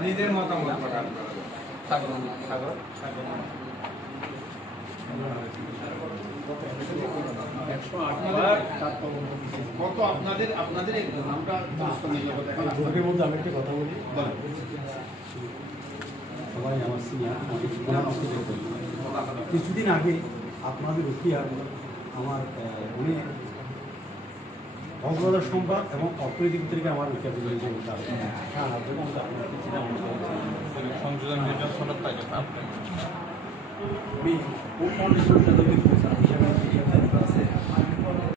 নিজের মতামত প্রকাশ করা সাগর কত আপনাদের নামটা মধ্যে আমি একটা কথা বলি। সবাই আমার সিনিয়র কিছুদিন আগে আপনাদের রুকিয়া আমার উনি কক্সবাজার সংবাদ এবং অর্থনৈতিক থেকে আমার রুকিয়া সংযোজন নির্বাচন আমি